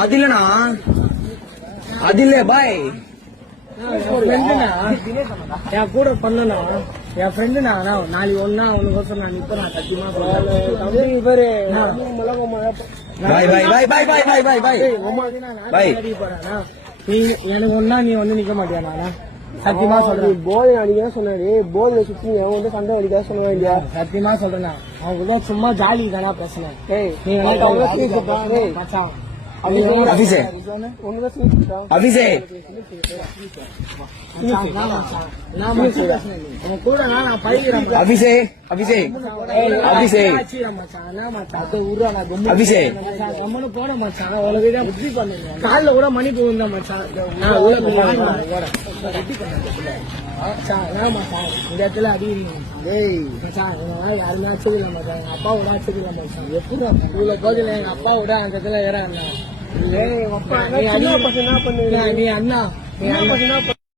அது இல்லண்ணா அது இல்ல பாய் என் கூட பண்ணனா என் ஃப்ரெண்டு நான் நாளைக்கு ஒன்னா அவனுக்கு நான் இப்ப நான் சத்தியமா பாய் பாய் பாய் பாய் பாய் பாய் பாய் பாய் பாய் எனக்கு ஒன்னா நீ வந்து நிக்க மாட்டியா நானா சத்தியமா சொல்றேன் போதை அடிக்க சொன்னாரு போதை சுத்தி அவன் வந்து சண்டை அடிக்க சொன்னா இல்லையா சத்தியமா சொல்றேன் அவங்க சும்மா ஜாலி தானா பேசினேன் அபிஷே அபிஷே அபிஷே அபிஷே அபிஷே அபிஷே போட மச்சான் காலில் கூட மணி போகுந்தா மச்சான் இந்த இடத்துல யாருமே அச்சதில்ல மச்சான் எங்க அப்பாவோட அச்சதில்ல மச்சான் எப்படி இவ்வளவு போதில்ல எங்க அப்பாவோட அந்த இடத்துல ஏறா நீ அண்ணா